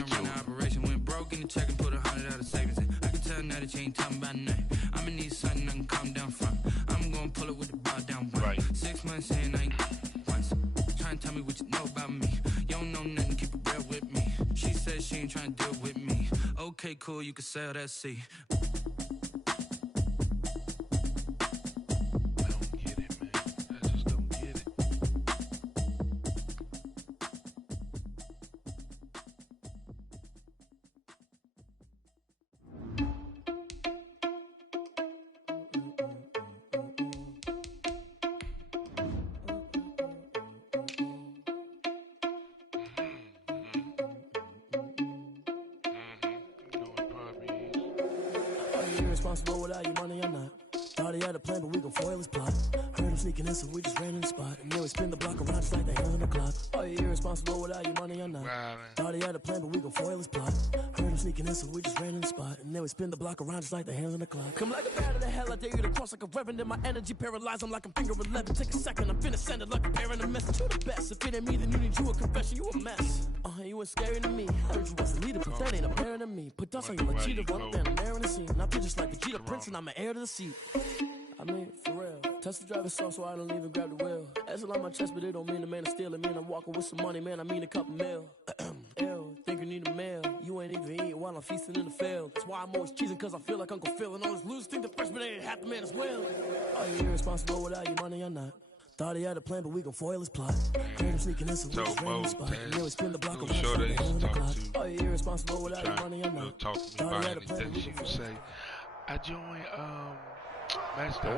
run the operation. Went broke in the check and put 100 out of savings in. I can tell now that you ain't talking about nothing. I'ma need something I can calm down from. I'm gonna pull it with the bar down one. Right. 6 months in, I ain't once. Trying to tell me what you know about me. You don't know nothing, keep it real with me. She said she ain't trying to deal with me. Okay, cool, you can sell that seat. Irresponsible without your money or not. Thought he had a plan, but we gon' foil his plot. Heard him sneaking in, so we just ran in the spot. And then we spin the block around just like the hands on the clock. Are you irresponsible without your money or not? Thought he had a plan, but we gon' foil his plot. Heard him sneaking in, so we just ran in the spot. And then we spin the block around just like the hands on the clock. Come like a bat of the hell, I dare you to cross like a reverend. In my energy paralyzed, I'm like I'm finger 11. Take a second, I'm finna send it like a parent a message. You the best, if it ain't me, then you need you a confession. You a mess. You ain't scary to me. Heard you was a leader, but that ain't apparent to me. Put dust on you like cheetah, run up down the air in the scene. I feel just like Vegeta Prince, and I'm an heir to the seat. I mean, for real. Touch the driver's soft, so I don't even grab the wheel. That's on my chest, but it don't mean the man is stealing. Man, I'm walking with some money, man, I mean a couple mil. Ew, think you need a meal. You ain't even eating while I'm feasting in the field. That's why I'm always cheesing, cause I feel like Uncle Phil. And all those losers think the freshman ain't half the man as well. Are you irresponsible without your money or not? Thought he had a plan, but we gon' foil his plot. Heard him sneaking in, so we just ran in the spot. And then we spin the block around just like the hands on the clock. Are you irresponsible without your money or not? Talk to me about anything. She would say, I joined,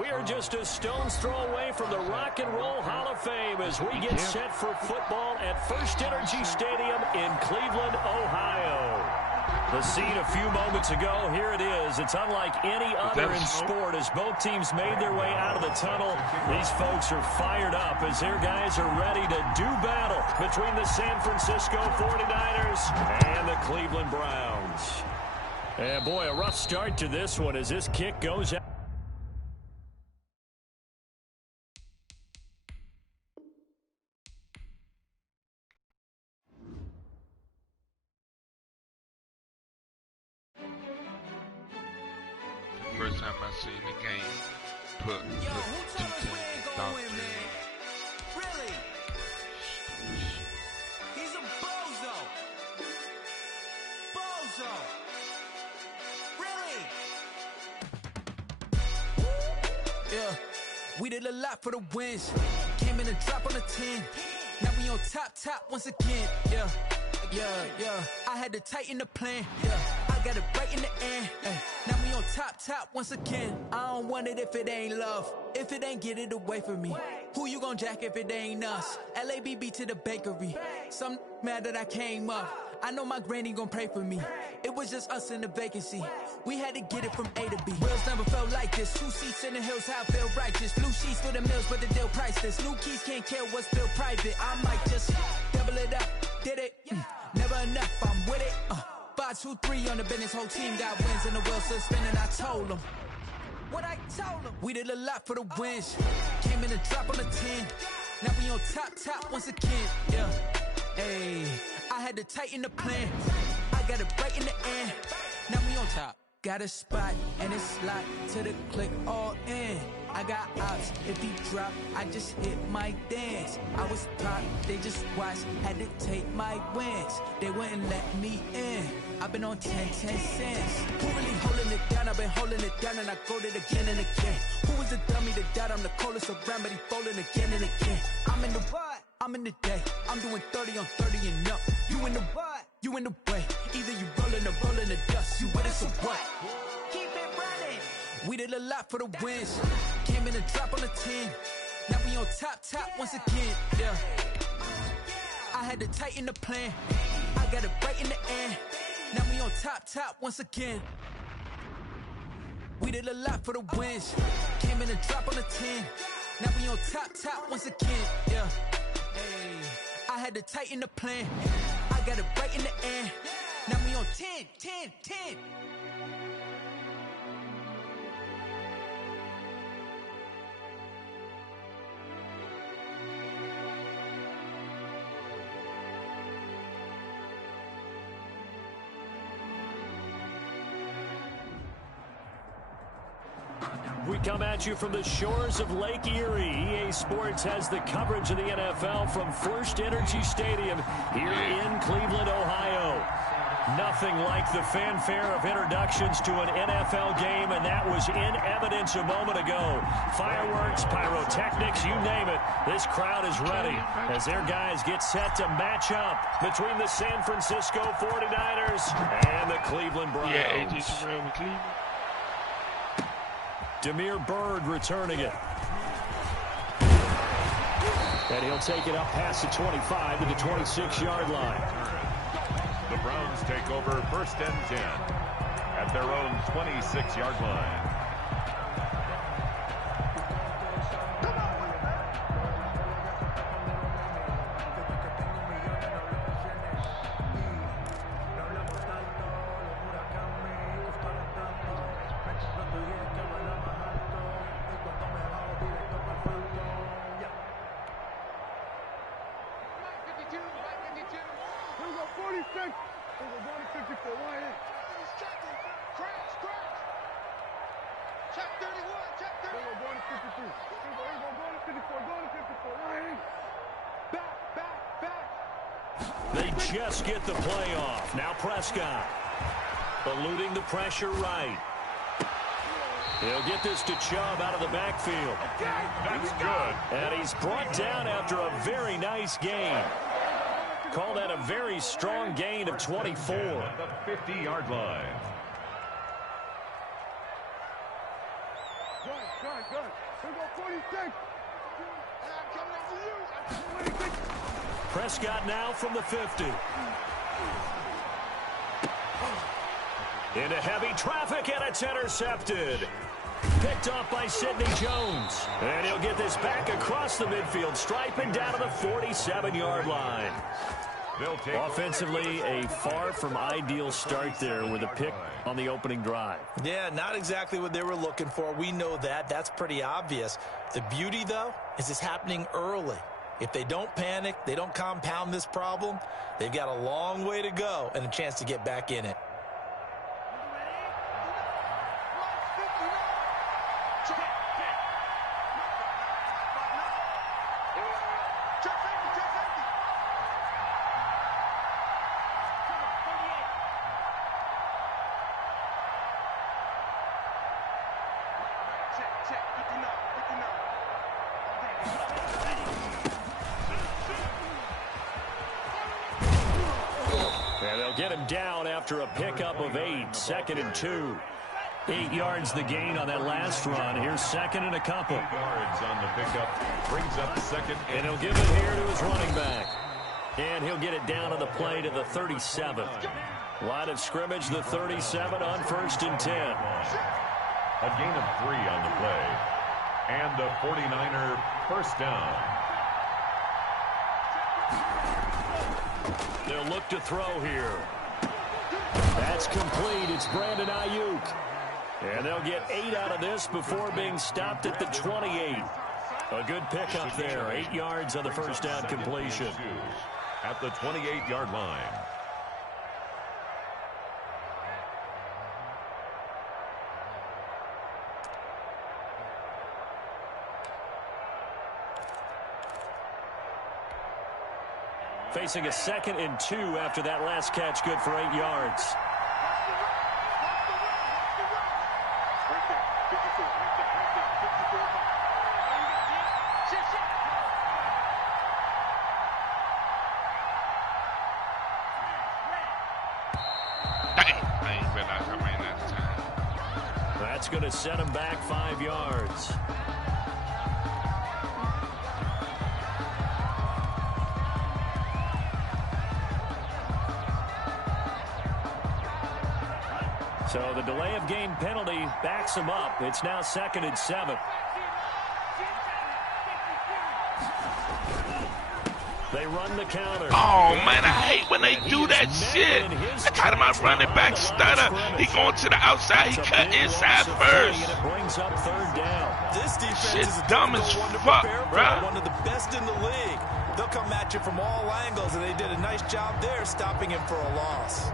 we are just a stone's throw away from the Rock and Roll Hall of Fame as we get set for football at First Energy Stadium in Cleveland, Ohio. The scene a few moments ago, here it is. It's unlike any other in sport as both teams made their way out of the tunnel. These folks are fired up as their guys are ready to do battle between the San Francisco 49ers and the Cleveland Browns. And boy, a rough start to this one as this kick goes out. First time I seen the game, put two teams down there. Really? He's a bozo. Bozo. Really? Yeah. We did a lot for the wins. Came in a drop on a 10. Now we on top once again. Yeah. I had to tighten the plan. Yeah. I got it right in the end. Now we on top once again. I don't want it if it ain't love. If it ain't, get it away from me. Who you gon' jack if it ain't us? LABB to the bakery. Some mad that I came up. I know my granny gon' pray for me. It was just us in the vacancy. We had to get it from A to B. Wheels never felt like this. 2 seats in the hills, how I feel righteous. Blue sheets for the mills, but the deal priceless. New keys can't care what's still private. I might just double it up. Did it? Never enough, I'm with it. 5, 2, 3 on the business. Whole team got wins and the wheels still spinning. I told them what I told them. We did a lot for the wins. Came in a drop on the 10. Now we on top once again. Yeah. Hey, I had to tighten the plan. I got it right in the end. Now we on top. Got a spot and it's locked to the click all in. I got ops, if he drop, I just hit my dance. I was top, they just watched, had to take my wins. They wouldn't let me in. I've been on 10 cents. Who really holding it down? I've been holding it down and I go it again and again. Who was the dummy to doubt? I'm the coldest around, but he folding again and again. I'm in the what? I'm in the day. I'm doing 30 on 30 and up. You in the what? You in the way. Either you rolling or rolling the dust. You with us or what? Keep it running. We did a lot for the wins. Came in a drop on the 10. Now we on top once again. Yeah. I had to tighten the plan. I got it right in the end. Now we on top once again. We did a lot for the wins. Came in a drop on the 10. Now we on top once again. Yeah. Hey, I had to tighten the plan. I got it right in the end. Now we on 10. We come at you from the shores of Lake Erie. EA Sports has the coverage of the NFL from First Energy Stadium here in Cleveland, Ohio. Nothing like the fanfare of introductions to an NFL game, and that was in evidence a moment ago. Fireworks, pyrotechnics, you name it. This crowd is ready as their guys get set to match up between the San Francisco 49ers and the Cleveland Browns. Yeah, AJ Terrell with Cleveland. Damiere Byrd returning it. And he'll take it up past the 25 to the 26-yard line. The Browns take over 1st and 10 at their own 26-yard line. They just get the play off. Now Prescott eluding the pressure right. He'll get this to Chubb out of the backfield. That's good. And he's brought down after a very nice gain. Call that a very strong gain of 24. At the 50-yard line. Good. Here we go, 46. I'm coming over you. Prescott now from the 50. Into heavy traffic, and it's intercepted. Picked off by Sidney Jones. And he'll get this back across the midfield stripe and down to the 47-yard line. Offensively, a far from ideal start there with a pick on the opening drive. Yeah, not exactly what they were looking for. We know that. That's pretty obvious. The beauty, though, is it's happening early. If they don't panic, they don't compound this problem, they've got a long way to go and a chance to get back in it. And they'll get him down after a pickup of 8, 2nd and 2. 8 yards the gain on that last run. Here's 2nd and a couple. 8 yards on the pickup. Brings up 2nd. And he'll give it here to his running back. And he'll get it down on the play to the 37. Line of scrimmage, the 37 on 1st and 10. A gain of 3 on the play. And the 49er first down. They'll look to throw here. That's complete. It's Brandon Ayuk. And they'll get 8 out of this before being stopped at the 28. A good pickup there. 8 yards on the first down completion. At the 28-yard line. Facing a 2nd and 2 after that last catch, good for 8 yards. I ain't realized I ran out of time. That's going to set him back 5 yards. So the delay of game penalty backs him up. It's now 2nd and 7. They run the counter. Oh, man, I hate when they do that shit. I got my running back stutter. He going to the outside. He cut inside first. And it brings up 3rd down. This defense Shit is a dumb as difficult one to fuck, prepare for. bruh. One of the best in the league. They'll come at you from all angles, and they did a nice job there stopping him for a loss.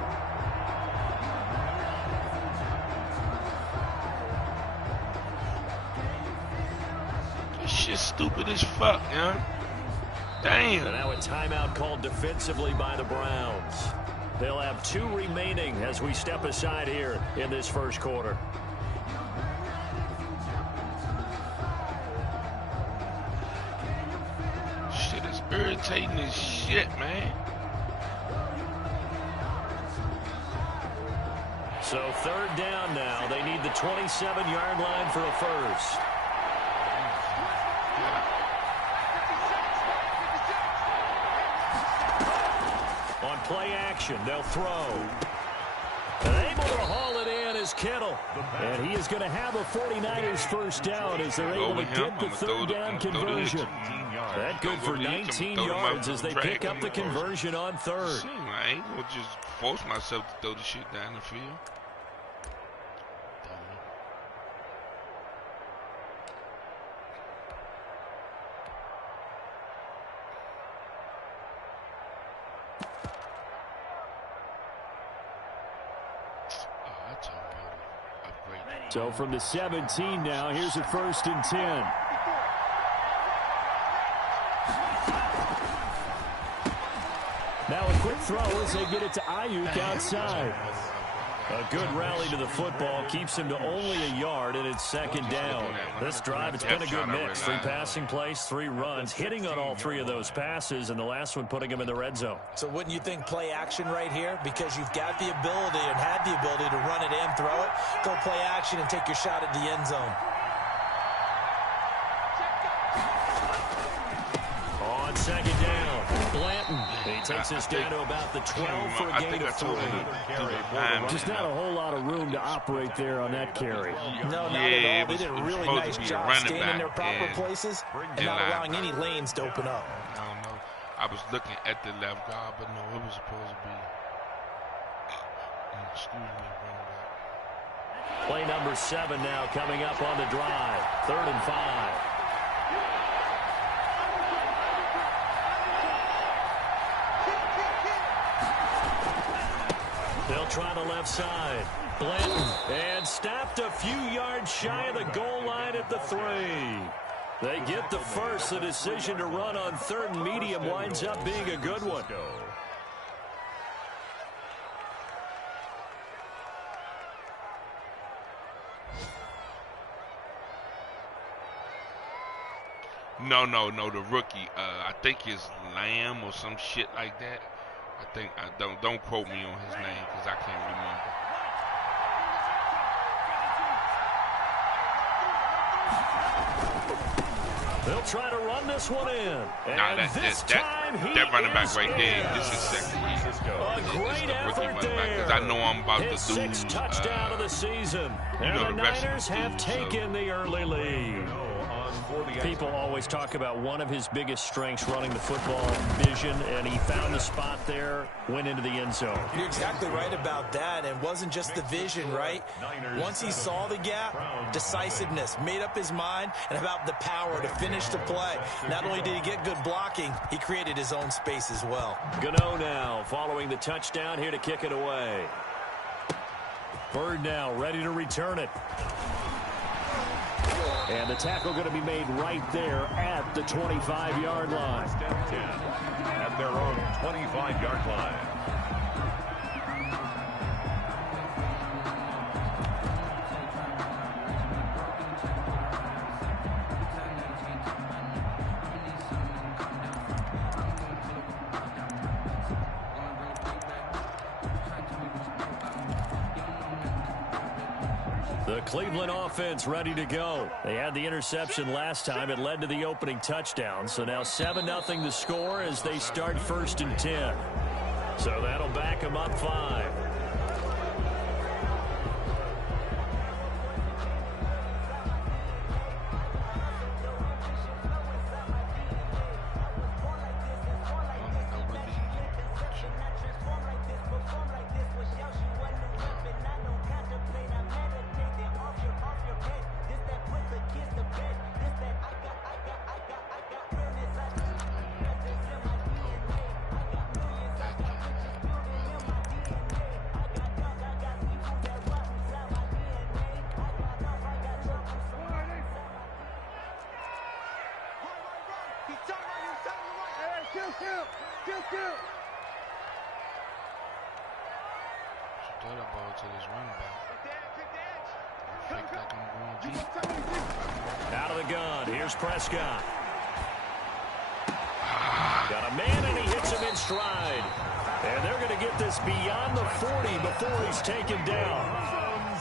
shit stupid as fuck, yeah. Damn. And now a timeout called defensively by the Browns. They'll have 2 remaining as we step aside here in this first quarter. Shit is irritating as shit, man. So 3rd down now. They need the 27-yard line for a first. On play action, they'll throw. And able to haul it in is Kittle. And he is going to have a 49ers first down as they're able to get the 3rd down conversion. That good for 19 yards as they pick up the conversion on 3rd. I ain't gonna just force myself to throw the shit down the field. So from the 17 now, here's a 1st and 10. Now a quick throw as they get it to Ayuk outside. A good rally to the football keeps him to only a yard, and it's 2nd down. This drive, it's been a good mix. 3 passing plays, 3 runs, hitting on all 3 of those passes, and the last one putting him in the red zone. So wouldn't you think play action right here? Because you've got the ability and had the ability to run it and throw it. Go play action and take your shot at the end zone. On 2nd down, Blanton. He takes us down to about the 12 for a gain of 3. Just not a whole lot of room to operate there on that carry. No, not at all. They did a really nice job staying in their proper places and not allowing any lanes to open up. I don't know. I was looking at the left guard, but no, it was supposed to be. Excuse me, running back. Play number 7 now coming up on the drive. 3rd and 5. They'll try the left side. Blanton. And stopped a few yards shy of the goal line at the 3. They get the first. The decision to run on 3rd and medium winds up being a good one. No, the rookie. I think it's Lamb or some shit like that. I think don't quote me on his name because I can't remember. They'll try to run this one in. Nah, that running back right there. This is 2nd year. A great effort there. Because I know I'm about His to lose. 6th touchdown of the season. And the Niners have taken the early lead. People always talk about one of his biggest strengths running the football, vision, and he found the spot there, went into the end zone. You're exactly right about that. It wasn't just the vision, right? Once he saw the gap, decisiveness, made up his mind, and about the power to finish the play. Not only did he get good blocking, he created his own space as well. Gano now following the touchdown here to kick it away. Bird now ready to return it. And the tackle going to be made right there at the 25-yard line. At their own 25-yard line. The Cleveland offense ready to go. They had the interception last time. It led to the opening touchdown. So now 7-0 the score as they start 1st and 10. So that'll back them up 5. Throw that ball to this running back. Fake like I'm going deep. Out of the gun. Here's Prescott. Got a man, and he hits him in stride. And they're going to get this beyond the 40 before he's taken down.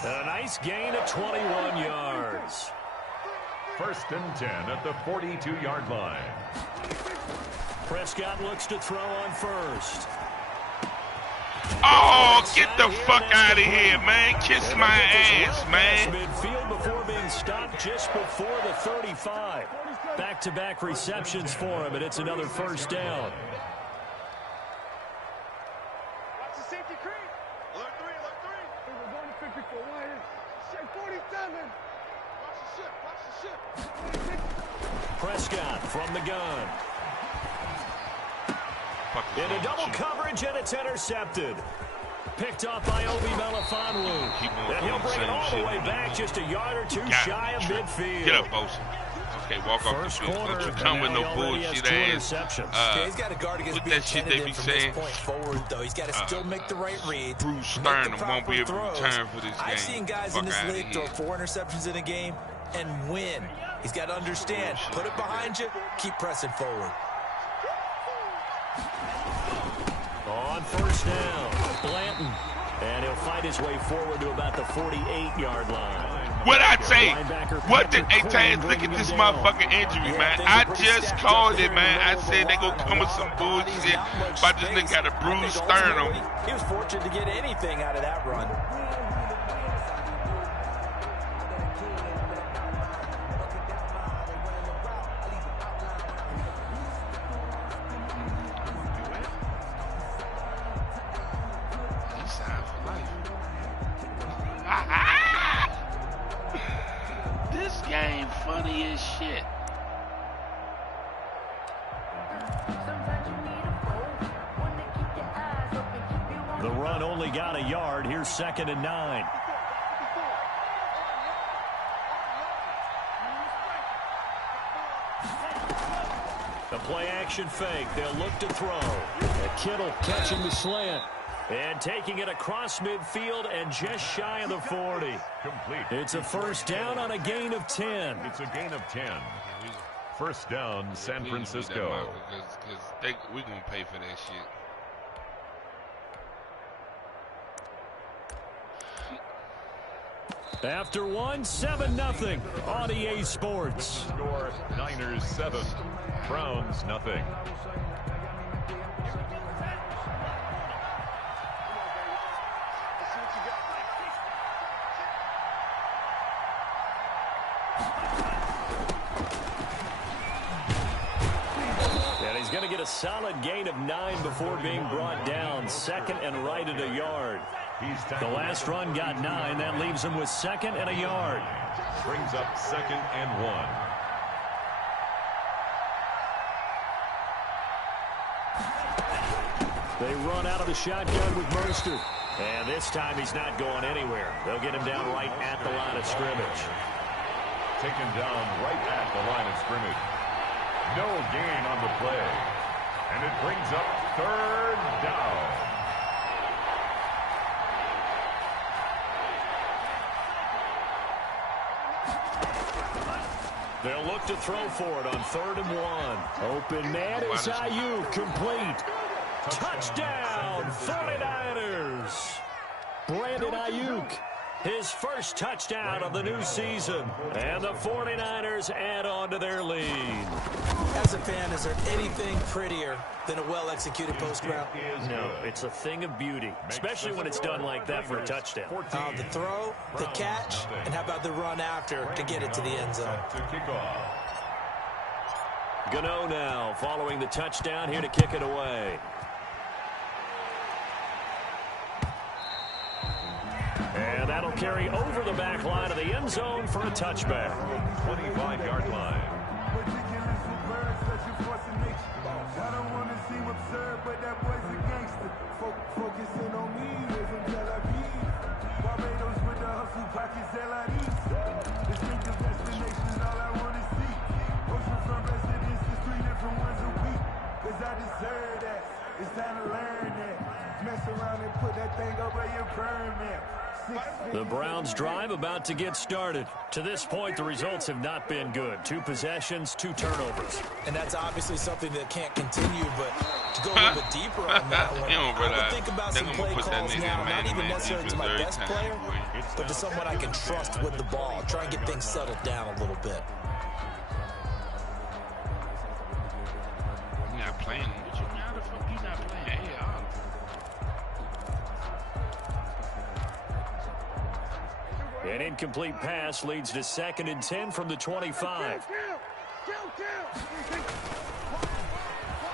And a nice gain of 21 yards. 1st and 10 at the 42-yard line. Prescott looks to throw on first. Oh, get the fuck out of here, man. Kiss my ass, man. Midfield before being stopped just before the 35. Back-to-back receptions for him, and it's another first down. Watch the safety creep. Alert 3, alert 3. We're going to 54. Check 47. Watch the ship. Prescott from the gun. Into double coverage, and it's intercepted. Picked off by Obi Melifonwu. And he'll bring it all the way back just a yard or two shy of midfield. Get up, Bosa. Okay, walk off the field. Don't you come with no bullshit ass. He's got to guard against that shit they be saying. Forward, though. He's got to still make the right read. Bruce Stern won't be able to return for this game. I've seen guys in this league throw 4 interceptions in a game and win. He's got to understand. Put it behind you. Keep pressing forward. On first down, Blanton. And he'll fight his way forward to about the 48-yard line. What I'd say, what did, hey, Taz, look at this motherfucking injury, man. I just called it, man. I said they gonna come with some bullshit about this nigga got a bruised sternum. He was fortunate to get anything out of that run. This game funny as shit. The run only got a yard. Here's 2nd and 9. The play action fake. They'll look to throw. And Kittle catching the slant. And taking it across midfield and just shy of the 40. Complete. It's a first down on a gain of 10. It's a gain of 10. First down, San Francisco. Because we're going to pay for that shit. After 7-0 on EA Sports. Score Niners 7, Browns nothing. And he's going to get a solid gain of 9 before being brought down. 2nd and right at a yard. The last run got 9. That leaves him with 2nd and a yard. Brings up 2nd and 1. They run out of the shotgun with Mercer. And this time he's not going anywhere. They'll get him down right at the line of scrimmage. Taken down right at the line of scrimmage. No gain on the play. And it brings up 3rd down. They'll look to throw for it on 3rd and 1. Open man is Ayuk, complete. Touchdown, 49ers. Brandon Ayuk, his first touchdown of the new season. And the 49ers add on to their lead. As a fan, is there anything prettier than a well-executed post route? No, it's a thing of beauty, especially when it's done like that for a touchdown. The throw, the catch, and how about the run after to get it to the end zone? Gano now following the touchdown here to kick it away. And that'll carry over the back line of the end zone for a touchback. 25-yard line. I don't want to seem absurd, but that boy's a gangster. Focusing on me, live in Tel Aviv. Barbados with the hustle, pockets LID. Distinctive destinations, all I want to see. Ocean from residences, 3 different ones a week. Cause I deserve that. It's time to learn that. Mess around and put that everything over your permit. The Browns' drive about to get started. To this point, the results have not been good. 2 possessions, 2 turnovers. And that's obviously something that can't continue, but to go a little bit deeper on that one, I would think about some play calls now, not even necessarily to my best player, but to someone I can trust with the ball. Try and get things settled down a little bit. You're not playing. What you mean? How the fuck you not playing? Hey, An incomplete pass leads to 2nd and 10 from the 25.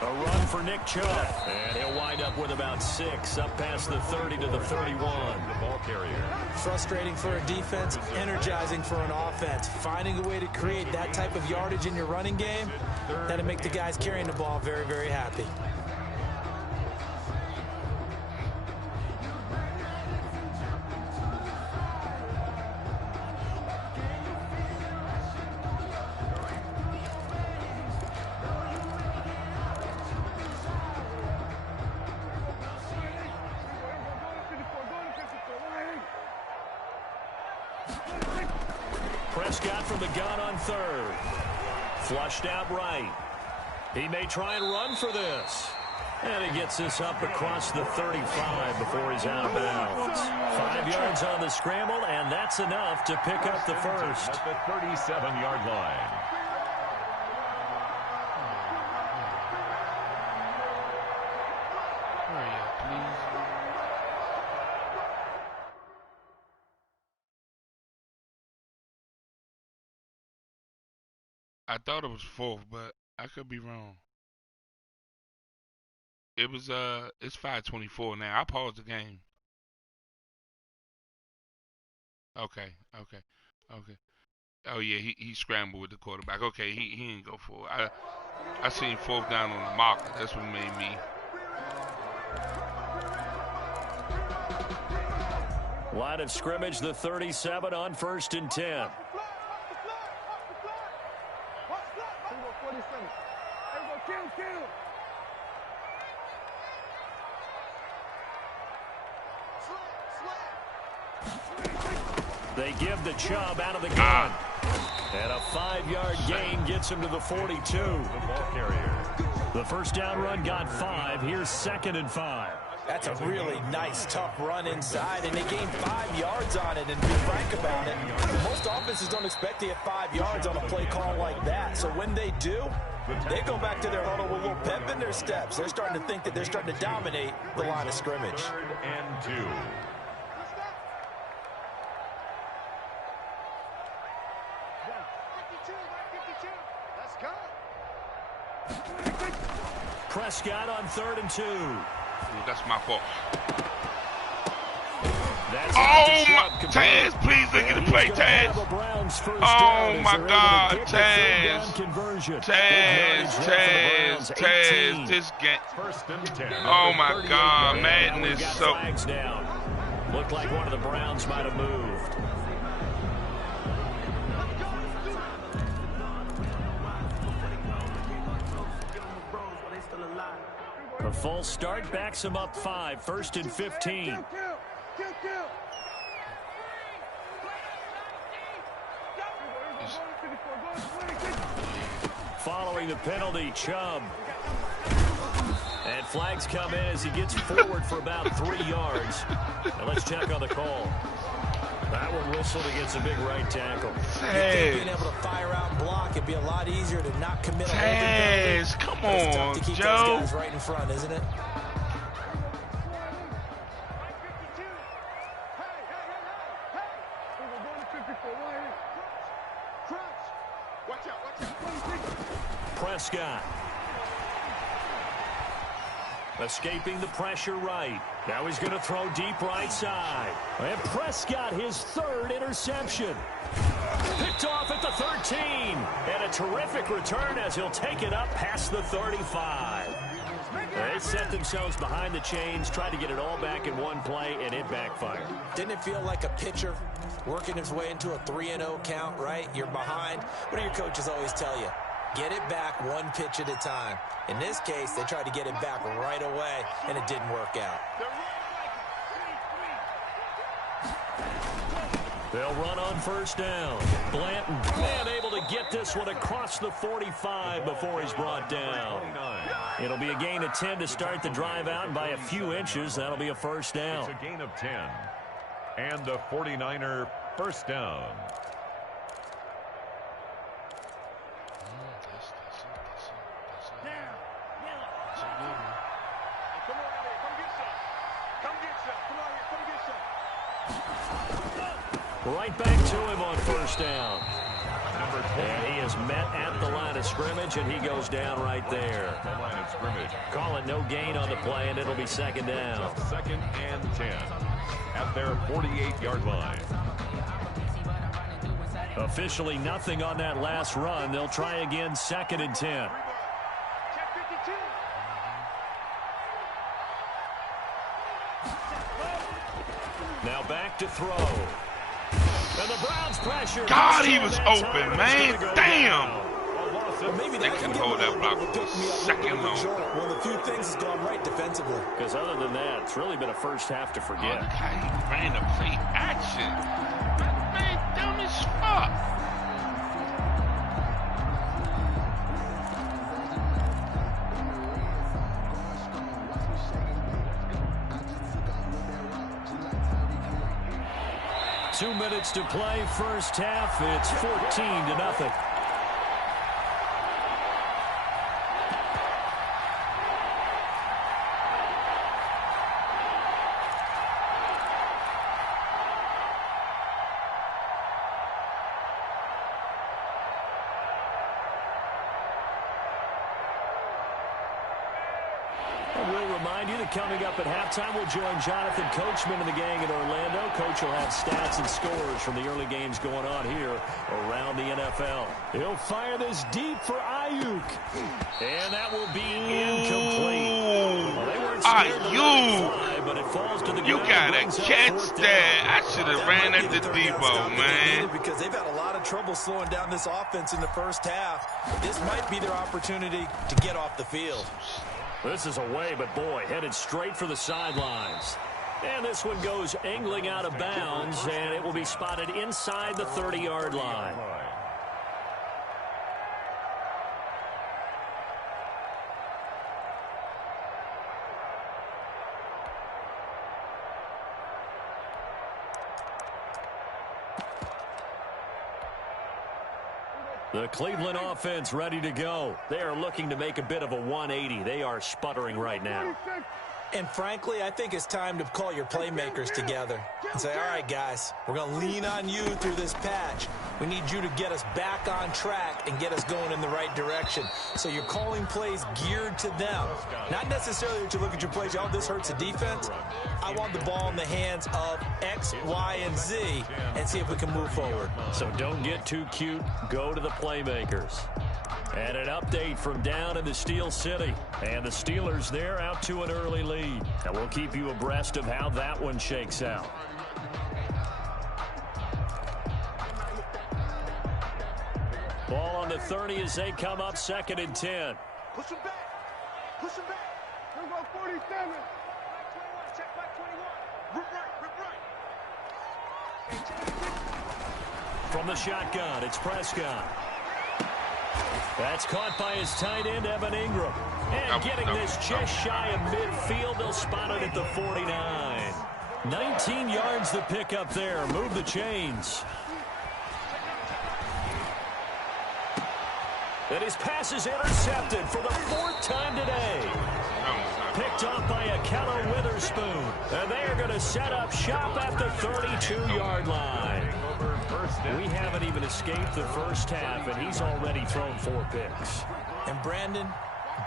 A run for Nick Chubb. And he'll wind up with about 6, up past the 30 to the 31. The ball carrier. Frustrating for a defense, energizing for an offense. Finding a way to create that type of yardage in your running game, that'll make the guys carrying the ball very, very happy. Prescott from the gun on 3rd. Flushed out right. He may try and run for this. And he gets this up across the 35 before he's out of bounds. 5 yards on the scramble, and that's enough to pick up the first. At the 37-yard line. hurry up, please. I thought it was 4th, but I could be wrong. It was it's 5:24 now. I paused the game. Okay. Oh yeah, he scrambled with the quarterback. Okay, he didn't go for it. I seen 4th down on the marker. That's what made me. Line of scrimmage, the 37 on 1st and 10. They give the Chubb out of the gun. And a 5-yard gain gets him to the 42. The ball carrier. The first down run got 5. Here's 2nd and 5. That's a really nice, tough run inside, and they gained 5 yards on it. And to be frank about it, most offenses don't expect to get 5 yards on a play call like that. So when they do, they go back to their huddle with a little pep in their steps. They're starting to think that they're starting to dominate the line of scrimmage. 3rd and 2. Prescott on 3rd and 2. Ooh, that's my fault. That's oh my, Taz, please look at the play, Taz. Oh my God, Taz. Taz, this game. 1st and 10. Oh my God, madness. So. Looked like one of the Browns might have moved. A full start backs him up 5. 1st and 15. Following the penalty, Chubb. And flags come in as he gets forward for about 3 yards. Now let's check on the call. That one whistled against a big right tackle. Being able to fire out and block, it'd be a lot easier to not commit a Taz, come on, it's tough to keep Joe. those guys right in front, isn't it? Prescott. Escaping the pressure right. Now he's going to throw deep right side. And Prescott, his 3rd interception. Picked off at the 13. And a terrific return as he'll take it up past the 35. They set themselves behind the chains, tried to get it all back in one play, and it backfired. Didn't it feel like a pitcher working his way into a 3-0 count, right? You're behind. What do your coaches always tell you? Get it back 1 pitch at a time. In this case, they tried to get it back right away, and it didn't work out. They'll run on first down. Blanton, man, able to get this one across the 45 before he's brought down. It'll be a gain of 10 to start the drive out, and by a few inches, that'll be a first down. It's a gain of 10. And the 49er first down. Right back to him on first down. And he is met at the line of scrimmage, and he goes down right there. The line of scrimmage. Call it no gain on the play, and it'll be second down. Second and 10 at their 48-yard line. Officially nothing on that last run. They'll try again, second and 10. Now back to throw. And the Browns pressure. God, he was open, man. Damn. Well, maybe They couldn't hold that block for a second long. One of the few things has gone right defensively. Because other than that, it's really been a first half to forget. Okay, he ran a play action. Man, dumb as fuck. Two minutes to play, first half. It's 14-0. We'll remind you that coming up at halftime, we'll join Jonathan Coachman and the gang in Orlando. Coach will have stats and scores from the early games going on here around the NFL. He'll fire this deep for Ayuk. And that will be incomplete. Well, they weren't scared to let it fly, but it falls to the ground. You gotta catch that. I should have ran at the Debo, man. Because they've had a lot of trouble slowing down this offense in the first half. This might be their opportunity to get off the field. This is away, but boy, headed straight for the sidelines. And this one goes angling out of bounds, and it will be spotted inside the 30-yard line. The Cleveland offense ready to go. They are looking to make a bit of a 180. They are sputtering right now. And frankly, I think it's time to call your playmakers together and say, all right, guys, we're going to lean on you through this patch. We need you to get us back on track and get us going in the right direction. So you're calling plays geared to them. Not necessarily that you look at your plays, oh, this hurts the defense. I want the ball in the hands of X, Y, and Z and see if we can move forward. So don't get too cute. Go to the playmakers. And an update from down in the Steel City. And the Steelers, they're out to an early lead. And we'll keep you abreast of how that one shakes out. Ball on the 30 as they come up second and 10. Push him back. Push him back. Here go 47. Check back 21. Rip right. From the shotgun, it's Prescott. That's caught by his tight end, Evan Ingram. And getting this just shy of midfield, they'll spot it at the 49. 19 yards the pick up there. Move the chains. And his pass is intercepted for the fourth time today. Picked off by Akello Witherspoon. And they are going to set up shop at the 32-yard line. We haven't even escaped the first half, and he's already thrown 4 picks. And Brandon,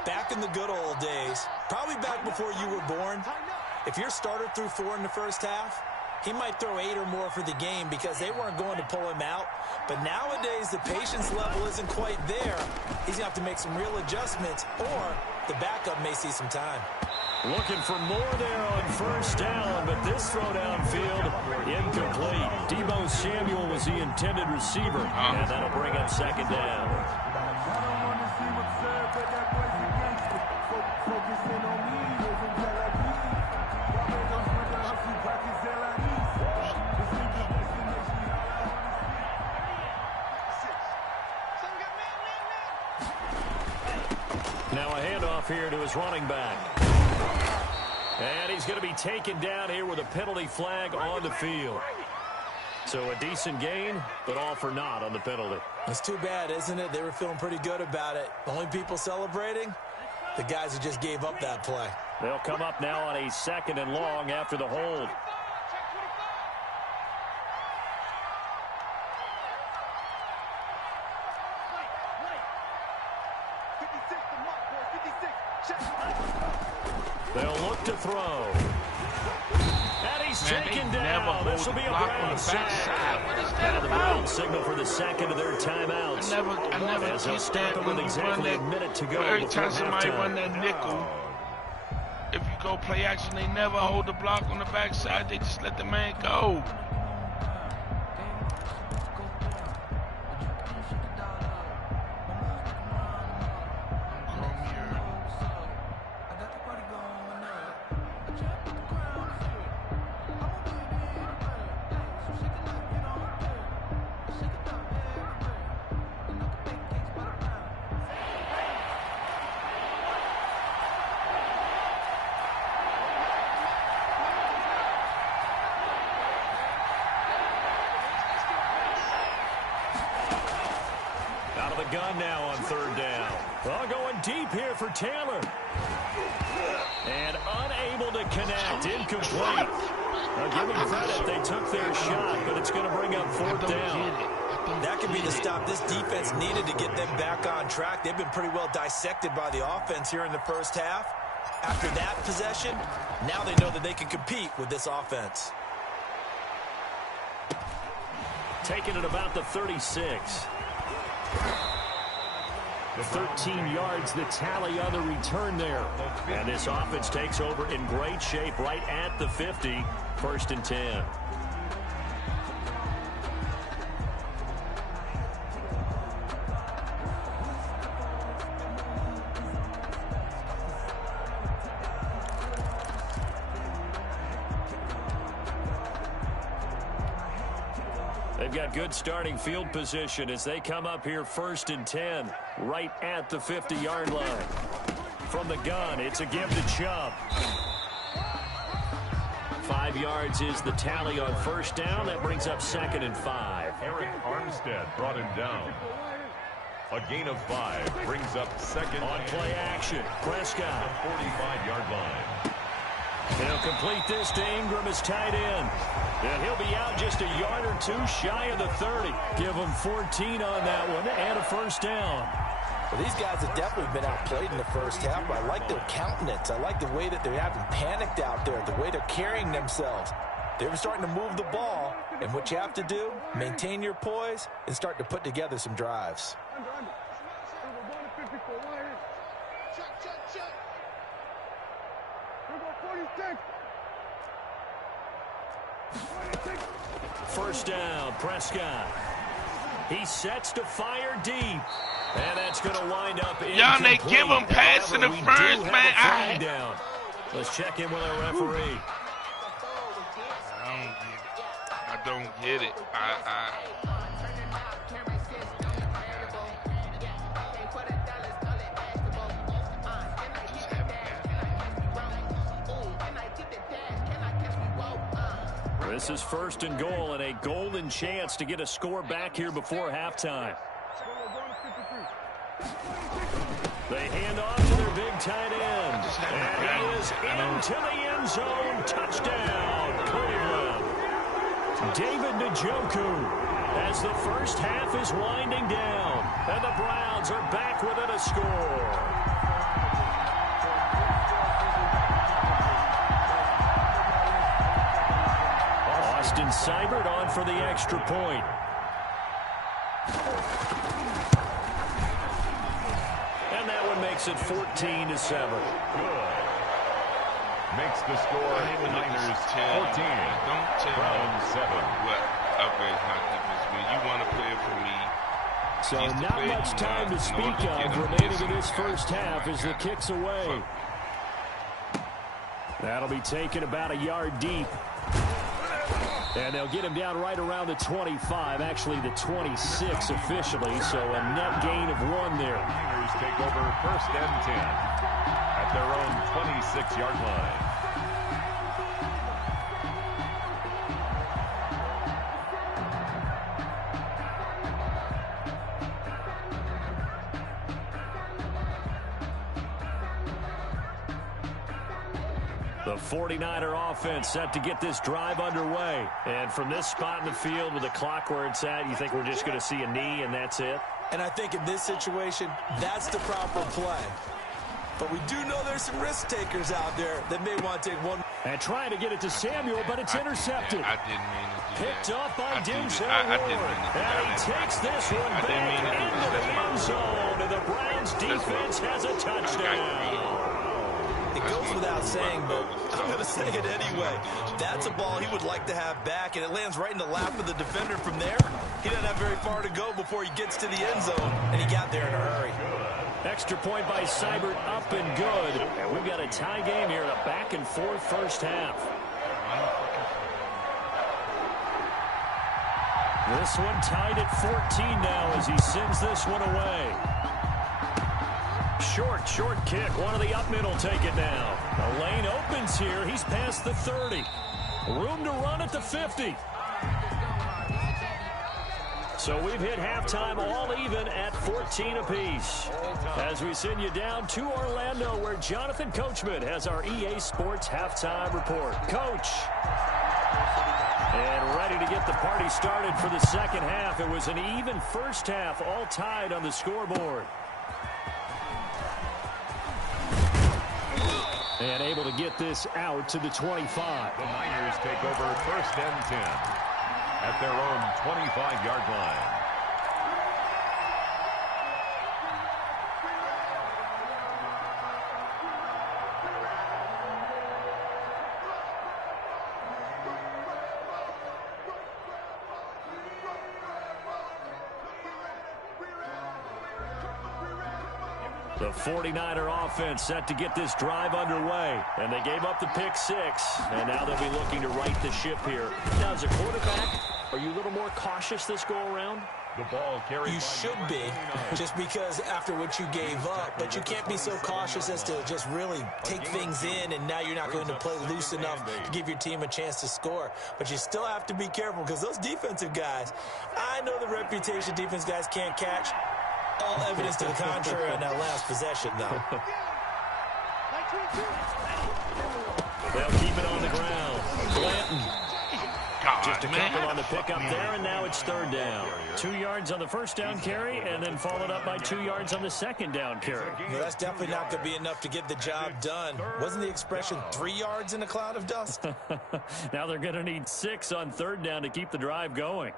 back in the good old days, probably back before you were born, if your starter threw 4 in the first half, he might throw 8 or more for the game because they weren't going to pull him out. But nowadays, the patience level isn't quite there. He's going to have to make some real adjustments, or the backup may see some time. Looking for more there on first down, but this throw downfield, incomplete. Deebo Samuel was the intended receiver, and that'll bring up second down. Now a handoff here to his running back. And he's going to be taken down here with a penalty flag on the field. So a decent gain, but all for naught on the penalty. It's too bad, isn't it? They were feeling pretty good about it. The only people celebrating, the guys who just gave up that play. They'll come up now on a 2nd and long after the hold. They'll look to throw. And he's taken down. This will be a Brown sack. What is that The Browns signal for the 2nd of their timeouts. I never As they'll get start that with when you exactly run a minute to go. every before time somebody halftime. run that nickel, if you go play action, they never hold the block on the backside. They just let the man go. Gun now on 3rd down. Well, going deep here for Taylor. And unable to connect. Incomplete. Now, give them credit. They took their shot, but it's going to bring up 4th down. That could be the stop this defense needed to get them back on track. They've been pretty well dissected by the offense here in the first half. After that possession, now they know that they can compete with this offense. Taking it about the 36. 13 yards, the tally on the return there. And this offense takes over in great shape right at the 50. 1st and 10. They've got good starting field position as they come up here 1st and 10, right at the 50-yard line. From the gun, it's a give to Chubb. 5 yards is the tally on 1st down. That brings up 2nd and 5. Eric Armstead brought him down. A gain of 5 brings up 2nd. On play action, Prescott. 45-yard line. He'll complete this to Ingram as tight end. And he'll be out just a yard or two shy of the 30. Give him 14 on that one and a 1st down. Well, these guys have definitely been outplayed in the first half, but I like their countenance. I like the way that they haven't panicked out there, the way they're carrying themselves. They're starting to move the ball, and what you have to do, maintain your poise and start to put together some drives. First down, Prescott. He sets to fire deep. And that's going to wind up incomplete. Y'all, they give him pass interference, man. Down. Let's check in with our referee. I don't get it. This is 1st and goal and a golden chance to get a score back here before halftime. They hand off to their big tight end. And he is into the end zone. Touchdown, Cleveland. David Njoku as the first half is winding down. And the Browns are back within a score. Austin Seibert on for the extra point. And that one makes it 14-7. Good. Makes the score Niners 14. Don't tell Browns 7. What upgrades my defense mean. You want to play it for me. So not much time to speak of remaining in this first half as the kick's away. That'll be taken about a yard deep. And they'll get him down right around the 25, actually the 26 officially, so a net gain of 1 there. Niners take over 1st and 10 at their own 26-yard line. The 49er offense set to get this drive underway. And from this spot in the field with the clock where it's at, you think we're just going to see a knee and that's it? And I think in this situation, that's the proper play. But we do know there's some risk takers out there that may want to take one. And trying to get it to Samuel, but it's intercepted. I didn't mean to do Picked that. off by Denzel I Ward. didn't mean to do that. And he takes this one back into the end zone. And the Browns defense has a touchdown. It goes without saying, but I'm going to say it anyway. That's a ball he would like to have back, and it lands right in the lap of the defender from there. He doesn't have very far to go before he gets to the end zone, and he got there in a hurry. Extra point by Seibert, up and good. And we've got a tie game here in a back-and-forth first half. This one tied at 14 now as he sends this one away. Short kick. One of the up middle take it now. The lane opens here. He's past the 30. Room to run at the 50. So we've hit halftime all even at 14 apiece. As we send you down to Orlando where Jonathan Coachman has our EA Sports halftime report. Coach. And ready to get the party started for the second half. It was an even first half, all tied on the scoreboard. And able to get this out to the 25. The Niners take over 1st and 10 at their own 25-yard line. The 49er offense set to get this drive underway. And they gave up the pick 6. And now they'll be looking to right the ship here. Now, as a quarterback, are you a little more cautious this go-around? The ball carried. You should be, just because after what you gave up. But you can't be so cautious as to just really take things in, and now you're not going to play loose enough to give your team a chance to score. But you still have to be careful because those defensive guys, I know the reputation defense guys can't catch. All evidence to the contrary on that last possession, though. They'll keep it on the ground. Blanton. God, Just a couple on the pickup there, and now it's 3rd down. 2 yards on the first down carry, and then followed up by 2 yards on the second down carry. No, that's definitely not going to be enough to get the job done. Wasn't the expression 3 yards in a cloud of dust? Now they're going to need 6 on 3rd down to keep the drive going.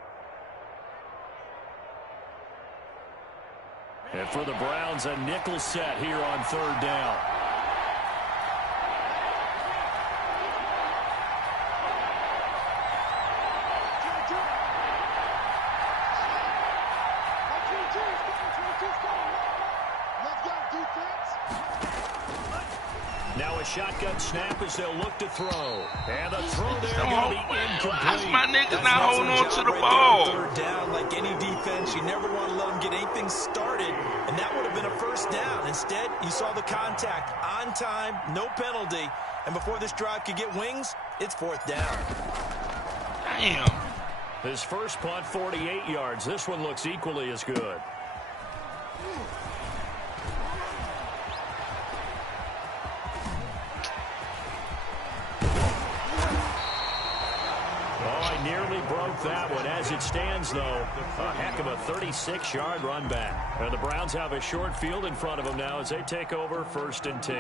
And for the Browns, a nickel set here on 3rd down. Now a shotgun snap as they'll look to throw. And the throw there going to be incomplete. That's my niggas not holding on to the ball. 3rd down, like any defense, you never want to let them get anything started, and that would have been a 1st down. Instead, you saw the contact on time, no penalty, and before this drive could get wings, it's 4th down. Damn. His first punt, 48 yards. This one looks equally as good. Nearly broke that one. As it stands, though, a heck of a 36-yard run back. And the Browns have a short field in front of them now as they take over 1st and 10.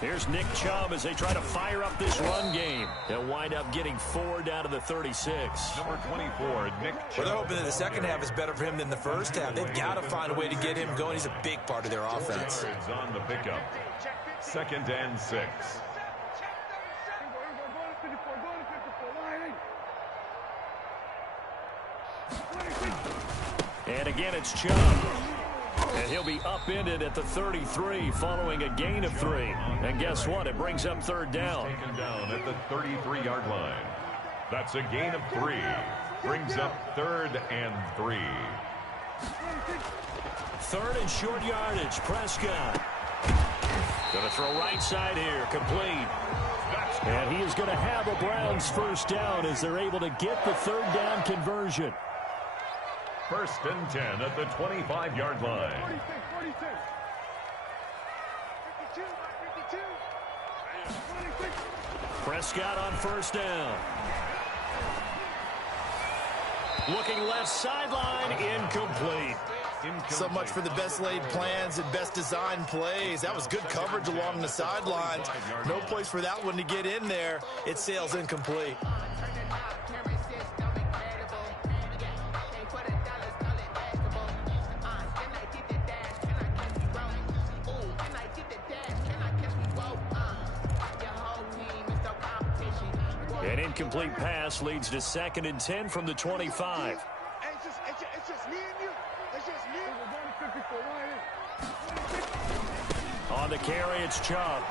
Here's Nick Chubb as they try to fire up this run game. They'll wind up getting 4 down to the 36. Number 24, Nick Chubb. Well, they're hoping that the second half is better for him than the first half. They've got to find a way to get him going. He's a big part of their offense. Yards on the pickup. 2nd and 6. And again, it's Chubb. And he'll be upended at the 33 following a gain of 3. And guess what? It brings up 3rd down. Taken down at the 33-yard line. That's a gain of 3. Brings up 3rd and 3. 3rd and short yardage. Prescott. Going to throw right side here. Complete. And he is going to have a Browns first down as they're able to get the 3rd down conversion. 1st and 10 at the 25-yard line. 46. Prescott on first down. Looking left sideline, incomplete. So much for the best laid plans and best designed plays. That was good coverage along the sidelines. No place for that one to get in there. It sails incomplete. An incomplete pass leads to 2nd and 10 from the 25. It's just me and you. It's just me. On the carry, it's Chubb.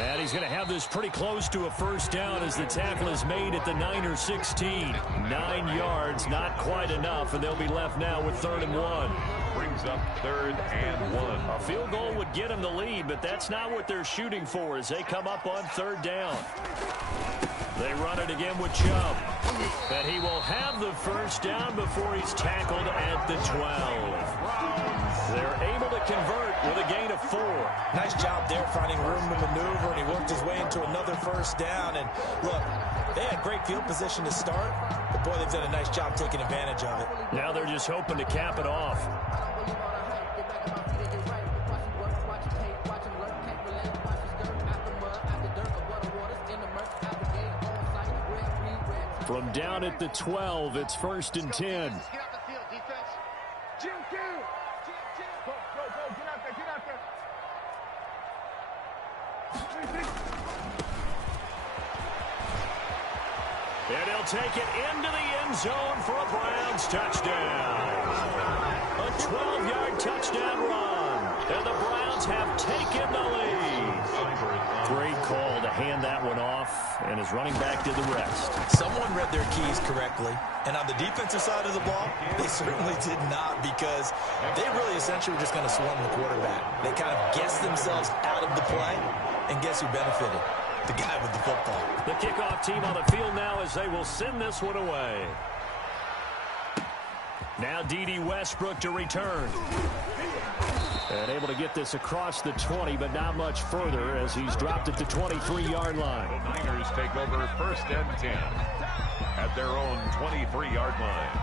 And he's going to have this pretty close to a first down as the tackle is made at the Niners 16. 9 yards, not quite enough, and they'll be left now with 3rd and 1. Brings up 3rd and 1. A field goal would get them the lead, but that's not what they're shooting for as they come up on 3rd down. They run it again with Chubb. And he will have the first down before he's tackled at the 12. They're able to convert with a gain of 4. Nice job there finding room to maneuver, and he worked his way into another first down. And look, they had great field position to start, but boy, they've done a nice job taking advantage of it. Now they're just hoping to cap it off. From down at the 12, it's 1st and 10. Get out the field, defense. Jim, go. Get out there. And he'll take it into the end zone for a Browns touchdown. A 12-yard touchdown run. And the Browns have taken the lead. Great call to hand that one off, and his running back did the rest. Someone read their keys correctly, and on the defensive side of the ball, they certainly did not, because they really essentially were just going to swarm the quarterback. They kind of guessed themselves out of the play, and guess who benefited? The guy with the football. The kickoff team on the field now as they will send this one away. Now D.D. Westbrook to return. And able to get this across the 20, but not much further as he's dropped at the 23-yard line. The Niners take over 1st and 10 at their own 23-yard line.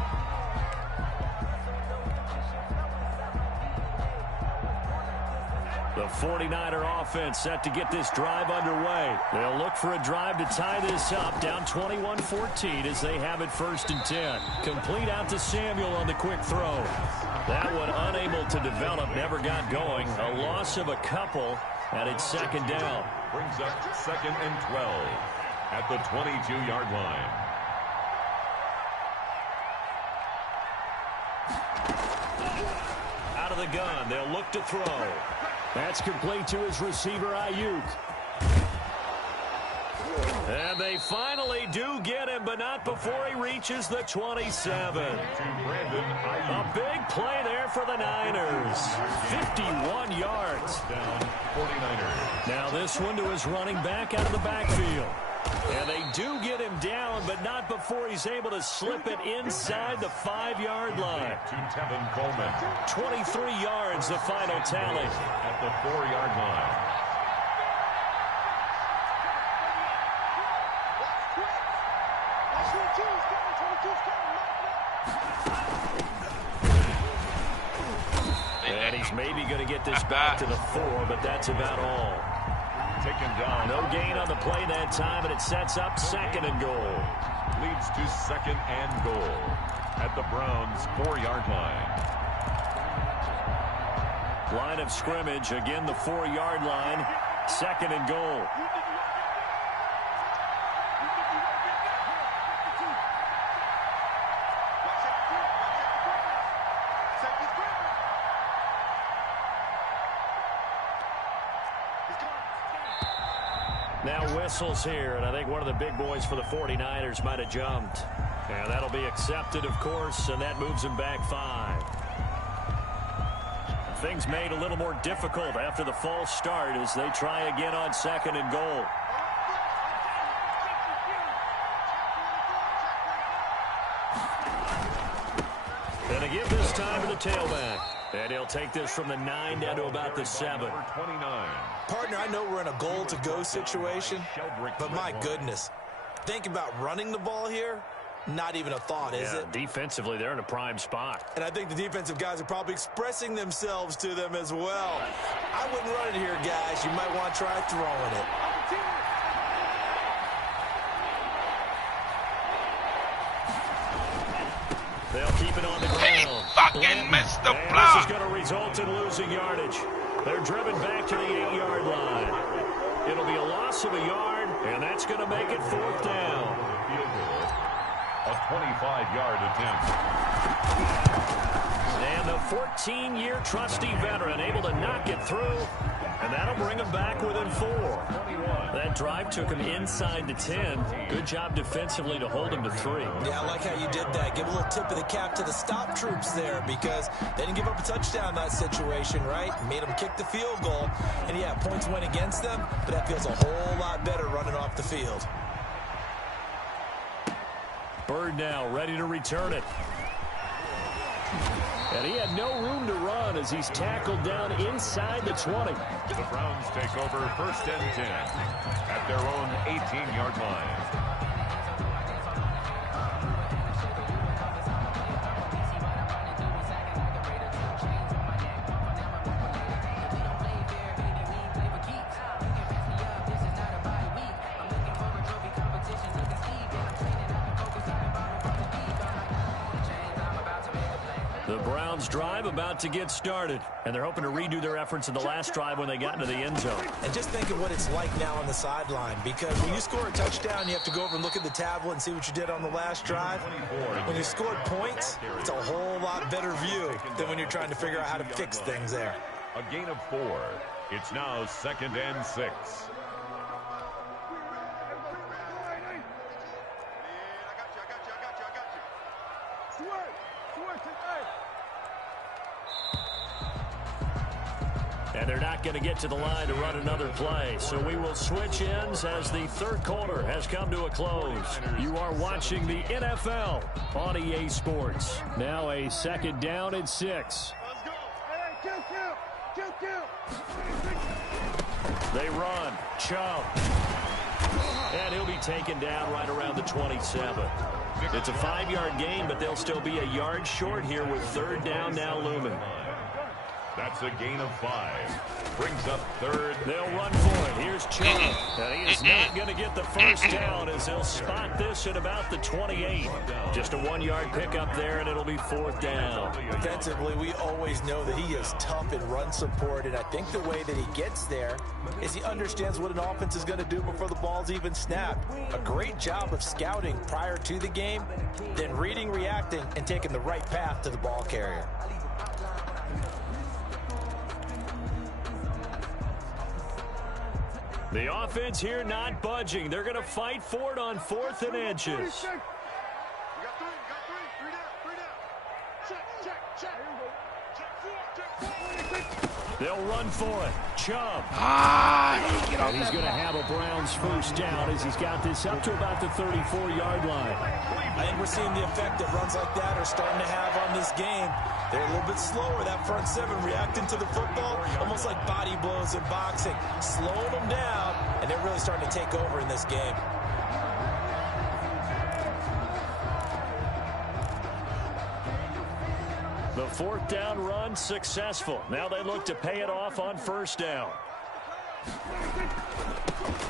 The 49er offense set to get this drive underway. They'll look for a drive to tie this up, down 21-14 as they have it 1st and 10. Complete out to Samuel on the quick throw. That one unable to develop, never got going. A loss of a couple, and it's 2nd down. Brings up 2nd and 12 at the 22-yard line. Out of the gun, they'll look to throw. That's complete to his receiver, Ayuk. And they finally do get him, but not before he reaches the 27. A big play there for the Niners. 51 yards. Down 49ers. Now this one to his running back out of the backfield. And they do get him down, but not before he's able to slip it inside the 5-yard line. To Tevin Coleman. 23 yards, the final tally. At the 4-yard line. And he's maybe going to get this back to the 4, but that's about all. taken down. No gain on the play that time, and it sets up second and goal. Leads to second and goal at the Browns' 4-yard line. Line of scrimmage, again the 4-yard line, second and goal. Now whistles here, and I think one of the big boys for the 49ers might have jumped. And that'll be accepted, of course, and that moves him back 5. Things made a little more difficult after the false start as they try again on second and goal. And a give this time to the tailback. And he'll take this from the 9 down to about the 7. Partner, I know we're in a goal-to-go situation, but my goodness, think about running the ball here. Not even a thought, is it? Defensively, they're in a prime spot. And I think the defensive guys are probably expressing themselves to them as well. I wouldn't run it here, guys. You might want to try throwing it. They'll keep it on the ground. He fucking missed the block. This is block. going to result in losing yardage. They're driven back to the 8-yard line. It'll be a loss of a yard, and that's going to make it 4th down. A 25-yard attempt. And the 14-year trusty veteran able to knock it through, and that'll bring him back within 4. That drive took him inside the 10. Good job defensively to hold him to 3. Yeah, I like how you did that. Give a little tip of the cap to the stop troops there because they didn't give up a touchdown in that situation, right? Made them kick the field goal. And, yeah, points went against them, but that feels a whole lot better running off the field. Bird now ready to return it. And he had no room to run as he's tackled down inside the 20. The Browns take over 1st and 10 at their own 18-yard line. The Browns drive about to get started, and they're hoping to redo their efforts in the last drive when they got into the end zone. And just think of what it's like now on the sideline, because when you score a touchdown, you have to go over and look at the tablet and see what you did on the last drive. When you scored points, it's a whole lot better view than when you're trying to figure out how to fix things there. A gain of 4. It's now 2nd and 6. And they're not going to get to the line to run another play. So we will switch ends as the 3rd quarter has come to a close. You are watching the NFL on EA Sports. Now a 2nd down and 6. They run. Chubb. And he'll be taken down right around the 27. It's a 5-yard gain, but they'll still be a yard short here with 3rd down now looming. That's a gain of 5. Brings up 3rd. They'll run for it. Here's Chubb. And he is not going to get the first down as they'll spot this at about the 28. Just a 1-yard pickup there, and it'll be 4th down. Defensively, we always know that he is tough in run support, and I think the way that he gets there is he understands what an offense is going to do before the ball's even snapped. A great job of scouting prior to the game, then reading, reacting, and taking the right path to the ball carrier. The offense here not budging. They're going to fight for it on 4th and inches. They'll run for it. Chubb. And he's going to have a Browns first down as he's got this up to about the 34-yard line. I think we're seeing the effect that runs like that are starting to have on this game. They're a little bit slower, that front 7 reacting to the football, almost like body blows in boxing, slowing them down, and they're really starting to take over in this game. The 4th down run successful. Now they look to pay it off on 1st down.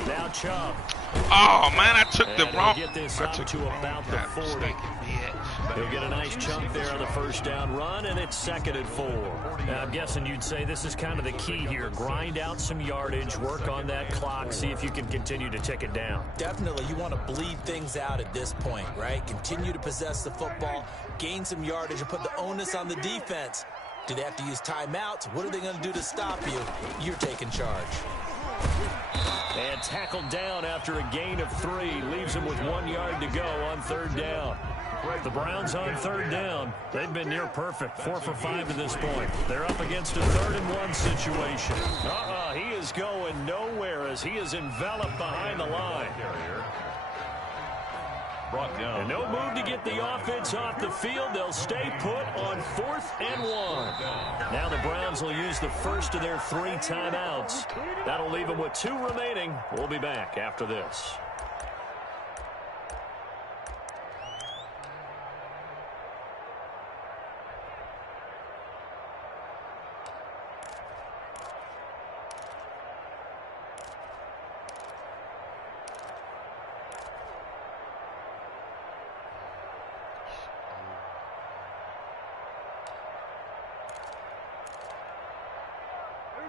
Now Chubb. Oh, man, I took the wrong. Get this up to about the 40. He'll get a nice chunk there on the first down run, and it's 2nd and 4. Now, I'm guessing you'd say this is kind of the key here. Grind out some yardage, work on that clock, see if you can continue to tick it down. Definitely. You want to bleed things out at this point, right? Continue to possess the football, gain some yardage, and put the onus on the defense. Do they have to use timeouts? What are they going to do to stop you? You're taking charge. And tackled down after a gain of 3. Leaves him with 1 yard to go on 3rd down. The Browns on 3rd down. They've been near perfect. 4 for 5 to this point. They're up against a 3rd and 1 situation. He is going nowhere as he is enveloped behind the line. And no move to get the offense off the field. They'll stay put on 4th and 1. Now the Browns will use the first of their 3 timeouts. That'll leave them with 2 remaining. We'll be back after this.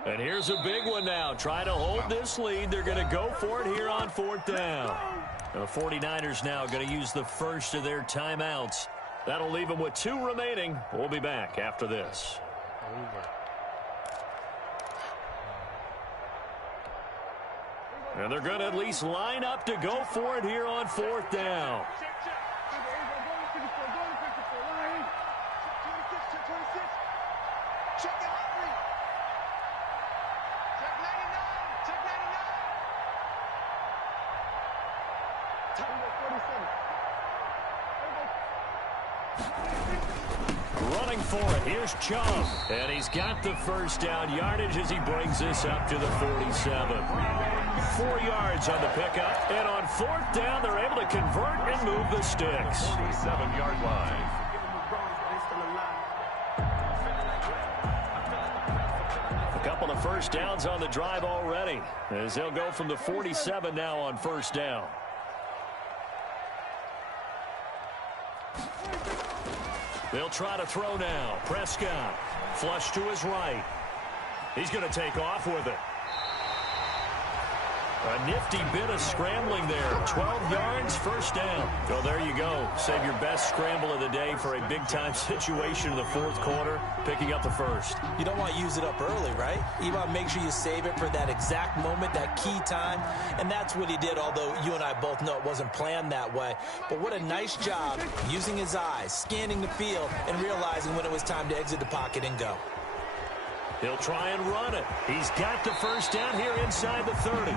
And here's a big one now. Try to hold this lead. They're going to go for it here on 4th down. The 49ers now going to use the first of their timeouts. That'll leave them with 2 remaining. We'll be back after this. And they're going to at least line up to go for it here on 4th down. Running for it. Here's Chubb. And he's got the first down yardage as he brings this up to the 47. 4 yards on the pickup. And on 4th down, they're able to convert and move the sticks. 47-yard line. A couple of first downs on the drive already, as they'll go from the 47 now on 1st down. They'll try to throw now. Prescott, flush to his right. He's going to take off with it. A nifty bit of scrambling there. 12 yards, first down. So there you go. Save your best scramble of the day for a big-time situation in the 4th quarter, picking up the first. You don't want to use it up early, right? You want to make sure you save it for that exact moment, that key time. And that's what he did, although you and I both know it wasn't planned that way. But what a nice job using his eyes, scanning the field, and realizing when it was time to exit the pocket and go. He'll try and run it. He's got the first down here inside the 30.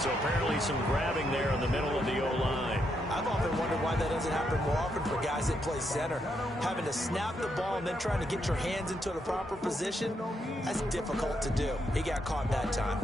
So apparently some grabbing there in the middle of the O-line. I've often wondered why that doesn't happen more often for guys that play center. Having to snap the ball and then trying to get your hands into the proper position, that's difficult to do. He got caught that time.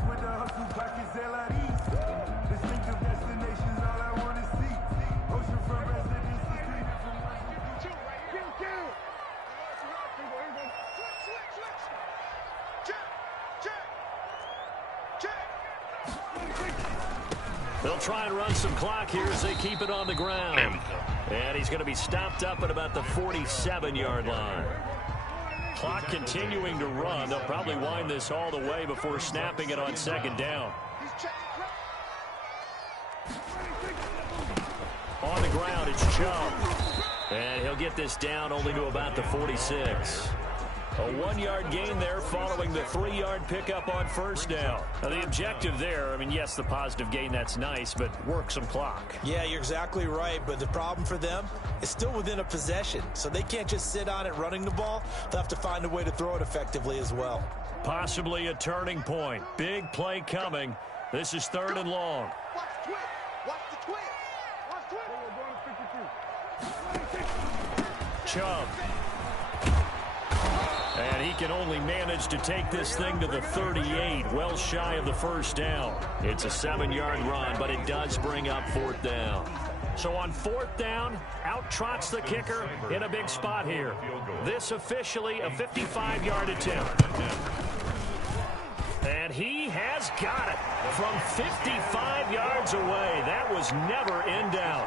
They'll try and run some clock here as they keep it on the ground. There we go. And he's going to be stopped up at about the 47-yard line. Clock continuing to run. They'll probably wind this all the way before snapping it on 2nd down. On the ground, it's Chubb. And he'll get this down only to about the 46. A 1-yard gain there following the 3-yard pickup on 1st down. Now, the objective there, I mean, yes, the positive gain, that's nice, but work some clock. Yeah, you're exactly right, but the problem for them is still within a possession, so they can't just sit on it running the ball. They'll have to find a way to throw it effectively as well. Possibly a turning point. Big play coming. This is 3rd and long. Watch the twist. Watch the twist. Watch the twist. Chubb. And he can only manage to take this thing to the 38, well shy of the first down. It's a 7-yard run, but it does bring up 4th down. So on 4th down, out trots the kicker in a big spot here. This officially a 55-yard attempt. And he has got it from 55 yards away. That was never in doubt.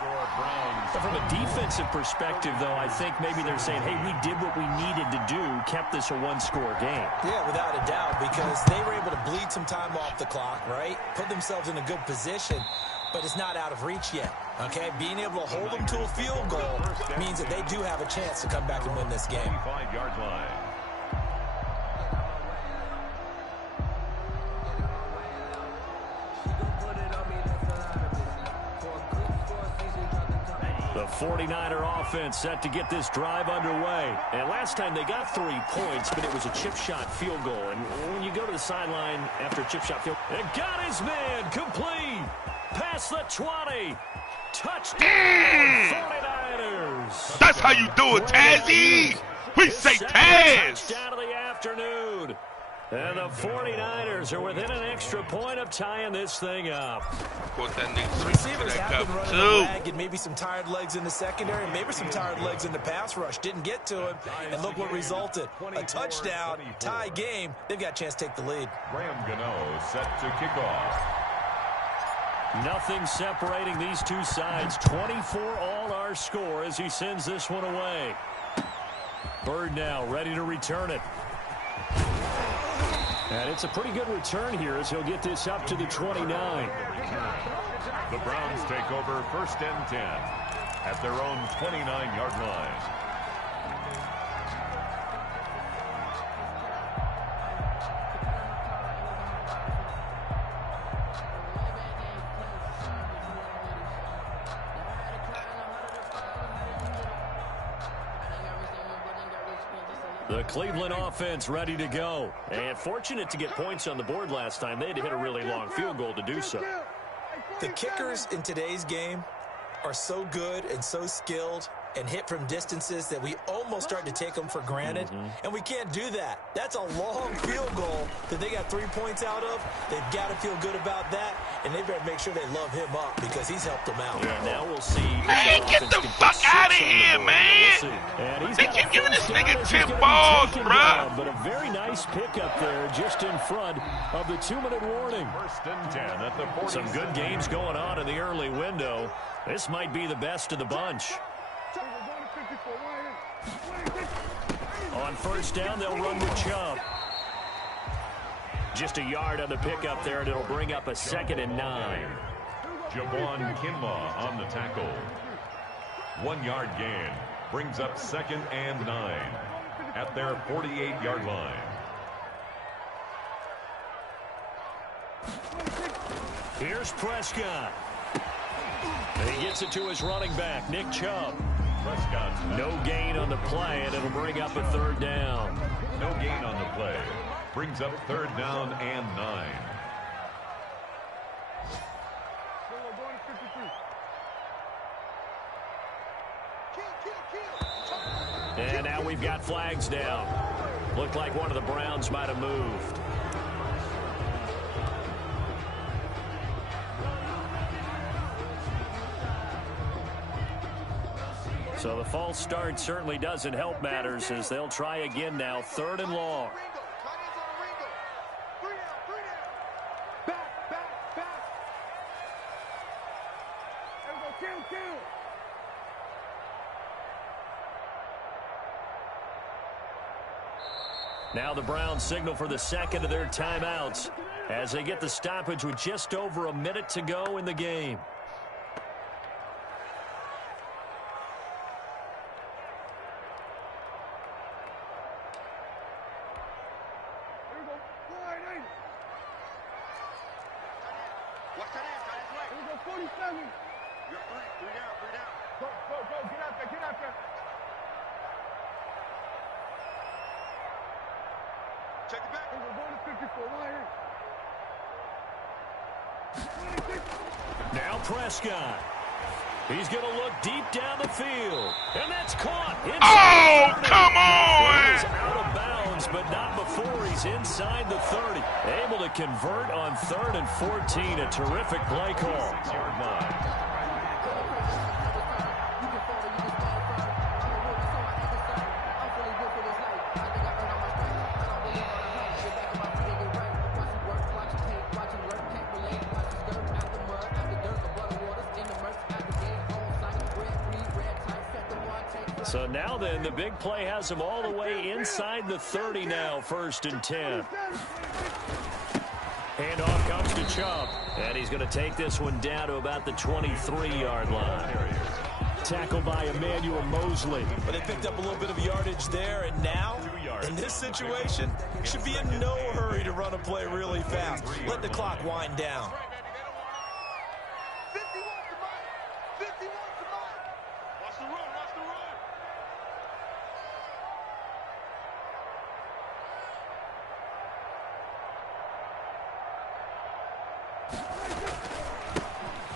From a defensive perspective, though, I think maybe they're saying, hey, we did what we needed to do, kept this a one-score game. Yeah, without a doubt, because they were able to bleed some time off the clock, right? Put themselves in a good position, but it's not out of reach yet, okay? Being able to hold them to a field goal means that they do have a chance to come back and win this game. 5-yard line. The 49er offense set to get this drive underway. And last time they got 3 points, but it was a chip shot field goal. And when you go to the sideline after a chip shot field goal, it got his man complete. Past the 20. Touchdown, 49ers. That's how you do it, Tazzy. We say Taz. Touchdown of the afternoon. And the 49ers are within an extra point of tying this thing up. The receivers have been running a rag and maybe some tired legs in the secondary, maybe some tired legs in the pass rush. Didn't get to him, and look what resulted. A touchdown, tie game. They've got a chance to take the lead. Graham Gano set to kick off. Nothing separating these two sides. 24 all our score as he sends this one away. Bird now ready to return it. And it's a pretty good return here as he'll get this up to the 29. The Browns take over 1st and 10 at their own 29-yard line. The Cleveland offense ready to go. And fortunate to get points on the board last time. They had to hit a really long field goal to do so. The kickers in today's game are so good and so skilled and hit from distances that we almost start to take them for granted. And we can't do that. That's a long field goal that they got 3 points out of. They've got to feel good about that, and they better make sure they love him up because he's helped them out. Yeah, now we'll see. Man, get the fuck out of here, man. They keep giving this nigga 10 balls, bro. But a very nice pickup there just in front of the 2-minute warning. 1st and 10 at the 40. Some good games going on in the early window. This might be the best of the bunch. On 1st down, they'll run with Chubb. Just a yard on the pickup there, and it'll bring up a 2nd and 9. Javon Kinlaw on the tackle. 1-yard gain brings up 2nd and 9 at their 48-yard line. Here's Prescott. He gets it to his running back, Nick Chubb. Prescott. No gain on the play, and it'll bring up a 3rd down. No gain on the play. Brings up 3rd down and 9. And now we've got flags down. Looked like one of the Browns might have moved. So the false start certainly doesn't help matters as they'll try again now. 3rd and long. Now the Browns signal for the 2nd of their timeouts as they get the stoppage with just over a minute to go in the game. Now Prescott. He's going to look deep down the field. And that's caught. Oh, come on! He's out of bounds, but not before he's inside the 30. Able to convert on 3rd and 14. A terrific play call. 6-yard line. So now then, the big play has him all the way inside the 30 now, 1st and 10. And off comes to Chubb. And he's going to take this one down to about the 23-yard line. Tackled by Emmanuel Mosley. But they picked up a little bit of yardage there, and now, in this situation, should be in no hurry to run a play really fast. Let the clock wind down.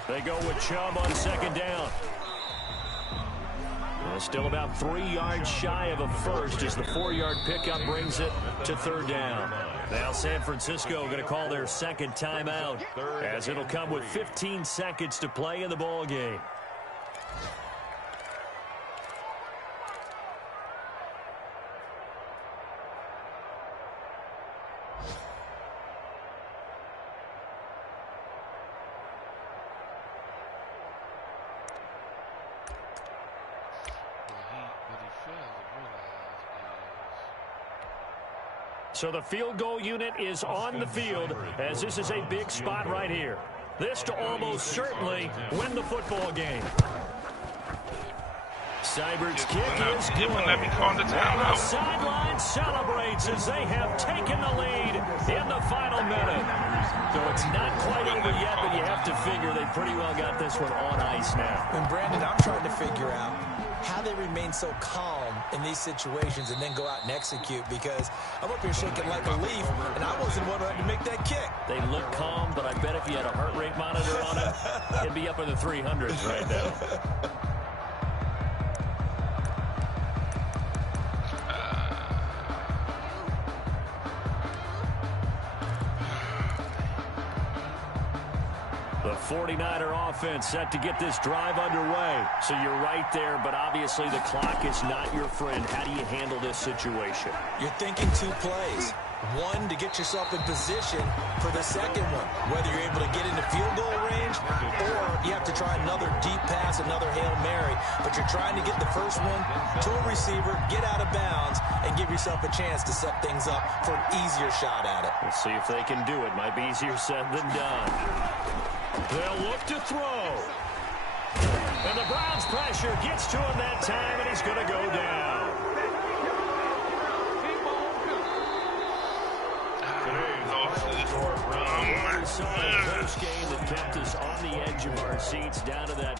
They go with Chubb on 2nd down. Well, still about 3 yards shy of a first as the 4-yard pickup brings it to 3rd down. Now San Francisco going to call their 2nd timeout as it'll come with 15 seconds to play in the ball game. So the field goal unit is on the field as this is a big spot right here. This to almost certainly win the football game. Seibert's kick is good. Let me call the timeout. The sideline celebrates as they have taken the lead in the final minute. So it's not quite over yet, but you have to figure they pretty well got this one on ice now. And Brandon, I'm trying to figure out how they remain so calm in these situations and then go out and execute, because I'm up here shaking like a leaf, and I wasn't one who had to make that kick. They look calm, but I bet if you had a heart rate monitor on it, it'd be up in the 300s right now. The 49er offense set to get this drive underway. So you're right there, but obviously the clock is not your friend. How do you handle this situation? You're thinking 2 plays. One, to get yourself in position for the second one, whether you're able to get into field goal range or you have to try another deep pass, another Hail Mary. But you're trying to get the first one to a receiver, get out of bounds, and give yourself a chance to set things up for an easier shot at it. We'll see if they can do it. Might be easier said than done. They'll look to throw. And the Browns' pressure gets to him that time, and he's going to go down. Today's post game that kept us on the edge of our seats down to that